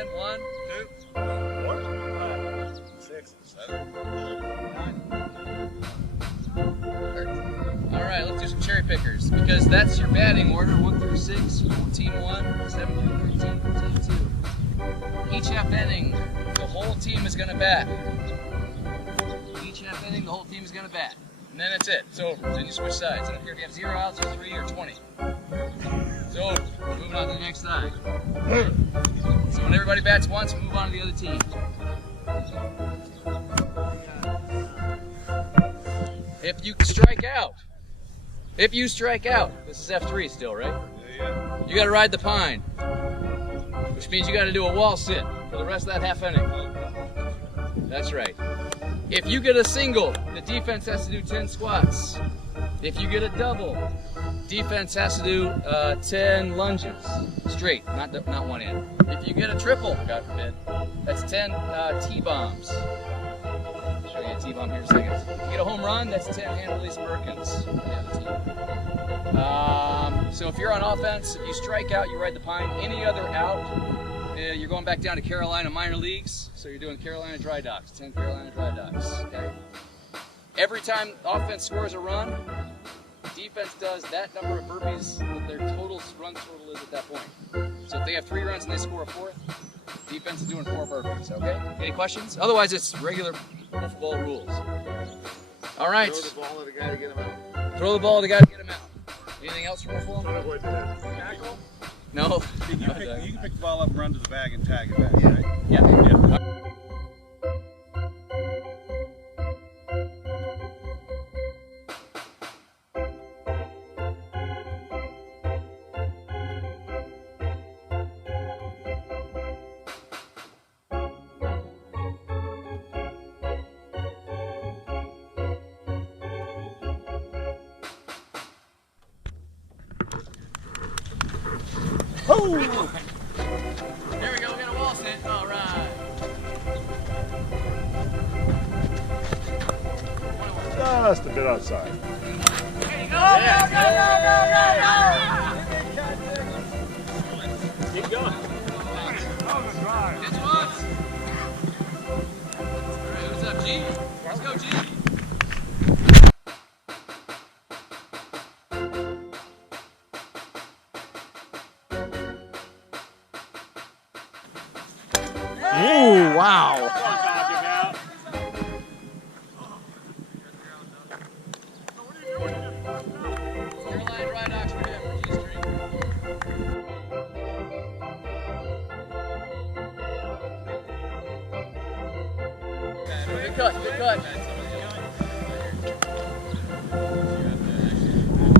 in. 1, 2, 4, 5, 6, 7, 8, 9. All right, let's do some cherry pickers because that's your batting order: 1 through 6, 14, 1, 17, 13, 14, 2. Each half inning, the whole team is going to bat. Each half inning, the whole team is going to bat. And then that's it. It's over. Then you switch sides. I don't care if you have 0 outs or 3 or 20. It's over. Moving on to the next side. So when everybody bats once, we move on to the other team. If you strike out, this is F3 still, right? Yeah. You got to ride the pine, which means you got to do a wall sit for the rest of that half inning. That's right. If you get a single, the defense has to do 10 squats. If you get a double, defense has to do 10 lunges straight, not one in. If you get a triple, God forbid, that's 10 T-bombs. I'll show you a T-bomb here in a second. If you get a home run, that's 10 hand release Birkins for the other team. So if you're on offense, if you strike out, you ride the pine. Any other out, you're going back down to Carolina minor leagues. So you're doing Carolina dry docks, 10 Carolina dry docks. Okay. Every time offense scores a run, defense does that number of burpees that their run total is at that point. So if they have 3 runs and they score a 4th, defense is doing 4 burpees. Okay. Any questions? Otherwise, it's regular football rules. All right. Throw the ball at a guy to get him out. Throw the ball at a guy to get him out. Anything else from football? Tackle? No. You can pick the ball up, run to the bag, and tag it back, right? Yeah. Oh! There we go, we got a wall sit. All right. Just a bit outside. There you go. Go. Keep going. Pitch once. All right, what's up, G? Let's go, G. Ooh, wow. Carolina dry docks for him for G Street. Good cut, good cut.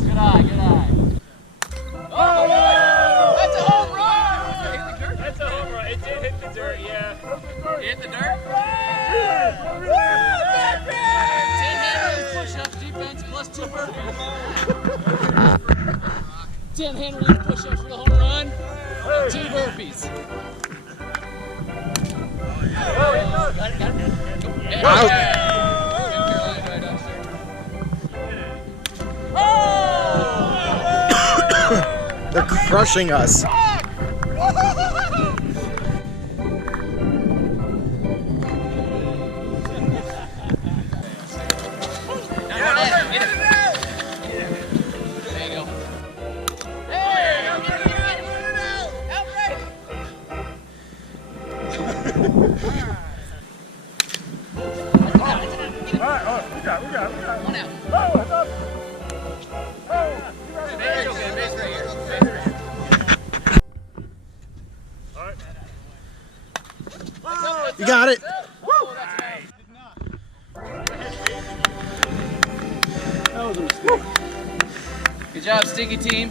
Good eye, good eye. Oh! That's a home run! Hit the dirt? That's a home run. It did hit the dirt, yeah. You hit the dirt? 10 hand release push-ups, defense plus 2 burpees. 10 hand release push-ups for the home run, 2 burpees. They're crushing us. We got it. One out. Oh, what's up? Base right here. All right. You got it. Woo! That's That was a mistake. Good job, Stinky Team.